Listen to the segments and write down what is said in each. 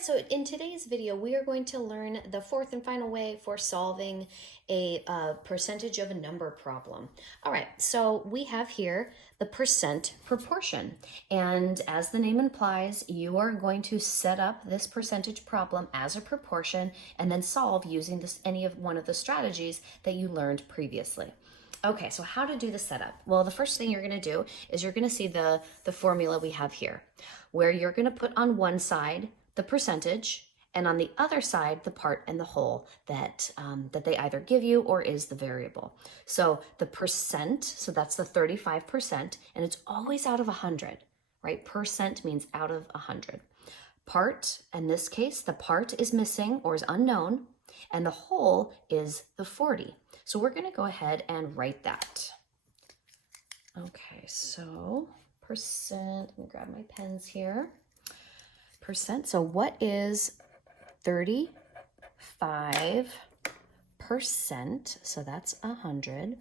right, so in today's video, we are going to learn the fourth and final way for solving a percentage of a number problem. All right, so we have here the percent proportion. And as the name implies, you are going to set up this percentage problem as a proportion and then solve using any of one of the strategies that you learned previously. Okay, so how to do the setup? Well, the first thing you're going to do is you're going to see the formula we have here, where you're going to put on one side the percentage and on the other side the part and the whole that they either give you or is the variable. So the percent, so that's the 35%, and it's always out of 100, right? Percent means out of 100. Part, in this case, the part is missing or is unknown, and the whole is the 40. So we're going to go ahead and write that. Okay, so percent, let me grab my pens here. Percent, so what is 35%? So that's 100.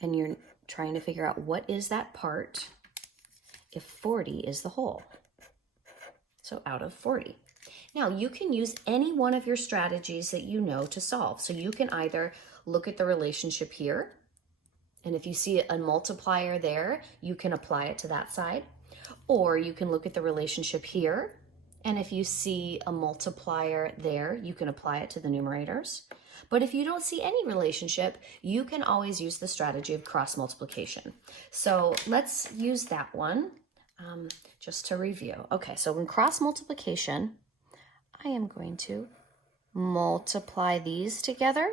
And you're trying to figure out what is that part if 40 is the whole. So out of 40. Now, you can use any one of your strategies that you know to solve. So you can either look at the relationship here, and if you see a multiplier there, you can apply it to that side. Or you can look at the relationship here, and if you see a multiplier there, you can apply it to the numerators. But if you don't see any relationship, you can always use the strategy of cross multiplication. So let's use that one just to review. Okay, so in cross multiplication, I am going to multiply these together,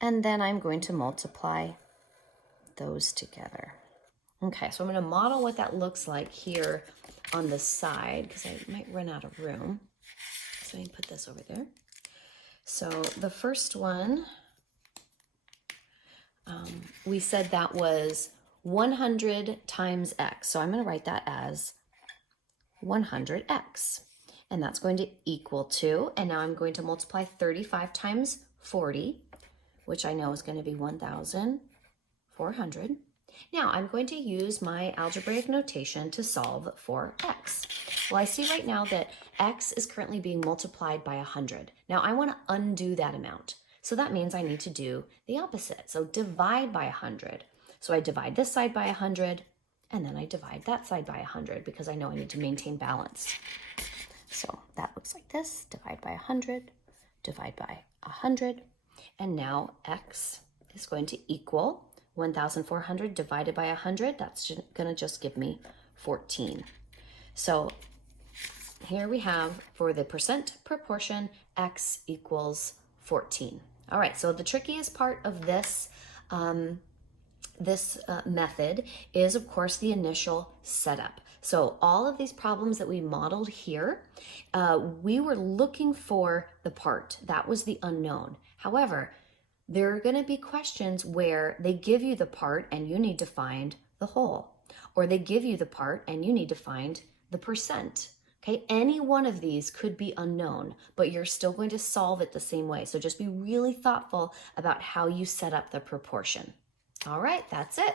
and then I'm going to multiply those together. Okay, so I'm going to model what that looks like here on the side because I might run out of room. So I can put this over there. So the first one, we said that was 100 times x. So I'm going to write that as 100x. And that's going to equal to, and now I'm going to multiply 35 times 40, which I know is going to be 1,400. Now I'm going to use my algebraic notation to solve for x. Well, I see right now that x is currently being multiplied by 100. Now I want to undo that amount. So that means I need to do the opposite. So divide by 100. So I divide this side by 100, and then I divide that side by 100 because I know I need to maintain balance. So that looks like this, divide by 100, divide by 100, and now x is going to equal 1,400 divided by 100. That's going to just give me 14. So here we have for the percent proportion, x equals 14. All right, so the trickiest part of this method is, of course, the initial setup. So all of these problems that we modeled here, we were looking for the part. That was the unknown. However, there are going to be questions where they give you the part and you need to find the whole, or they give you the part and you need to find the percent. Okay, any one of these could be unknown, but you're still going to solve it the same way. So just be really thoughtful about how you set up the proportion. All right, that's it.